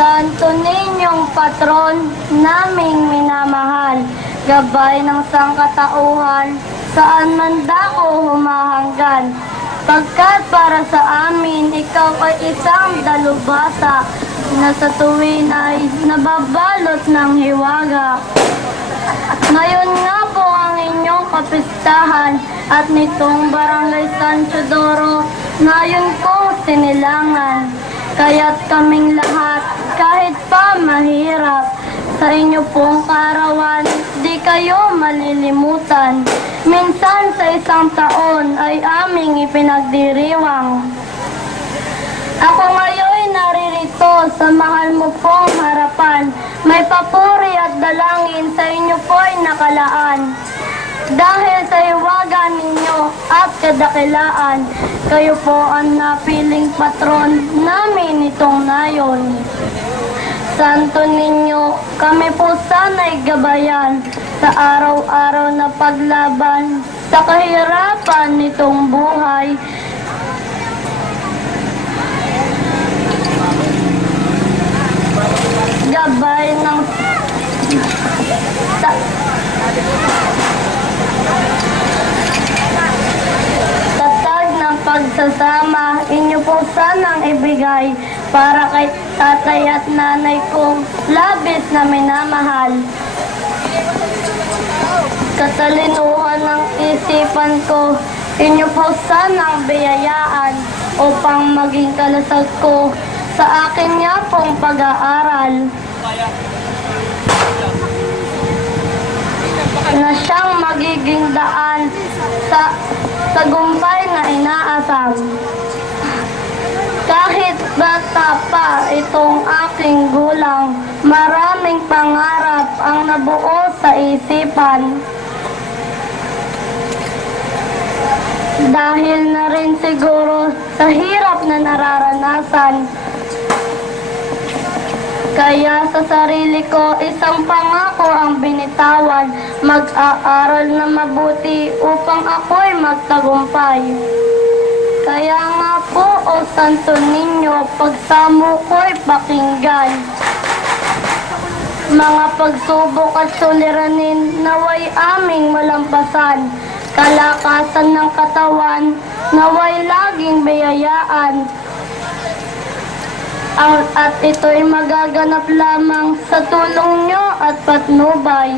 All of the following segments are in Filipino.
Santo Ninyong patron naming minamahal, gabay ng sangkatauhan, saan man dako humahanggan. Pagkat para sa amin, ikaw ay isang dalubhasa, na sa tuwin ay nababalot ng hiwaga. Ngayon nga po ang inyong kapistahan, at nitong Barangay San Teodoro, ngayon kong sinilangan. Kaya't kaming lahat, kahit pa mahirap, sa inyo pong kaarawan, di kayo malilimutan. Minsan sa isang taon ay aming ipinagdiriwang. Ako ngayon naririto sa mahal mo pong harapan. May papuri at dalangin sa inyo po'y nakalaan. Dahil sa hiwaga ninyo at kadakilaan, kayo po ang napiling patron namin itong ngayon. Santo Niño, kami po sana'y gabayan sa araw-araw na paglaban sa kahirapan nitong buhay. Gabay ng tatag ng pagsasama, inyo po sanang ibigay para kay tatay at nanay kong labis na minamahal. Katalinuhan ng isipan ko, inyo po sanang biyayaan upang maging kalasag ko sa akin nga pong pag-aaral. Na siyang magiging daan sa tagumpay na inaasam. Kahit bata pa itong aking gulang, maraming pangarap ang nabuo sa isipan. Dahil na rin siguro sa hirap na nararanasan. Kaya sa sarili ko, isang pangako ang binitawan, mag-aaral na mabuti upang ako'y magtagumpay. Kaya nga po, O Santo Niño, pagsamo ko'y pakinggan. Mga pagsubok at suliranin, naway aming malampasan. Kalakasan ng katawan, naway laging biyayaan. At ito'y magaganap lamang sa tulong nyo at patnubay.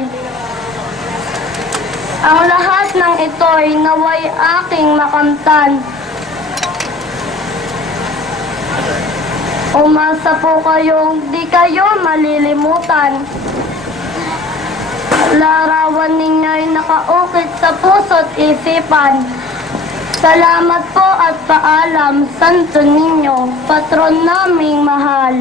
Ang lahat ng ito'y naway aking makamtan. Umasa po kayong di kayo malilimutan. Larawan ninyo'y nakaukit sa puso't isipan. Salamat po at paalam, Santo Niño, patron naming mahal.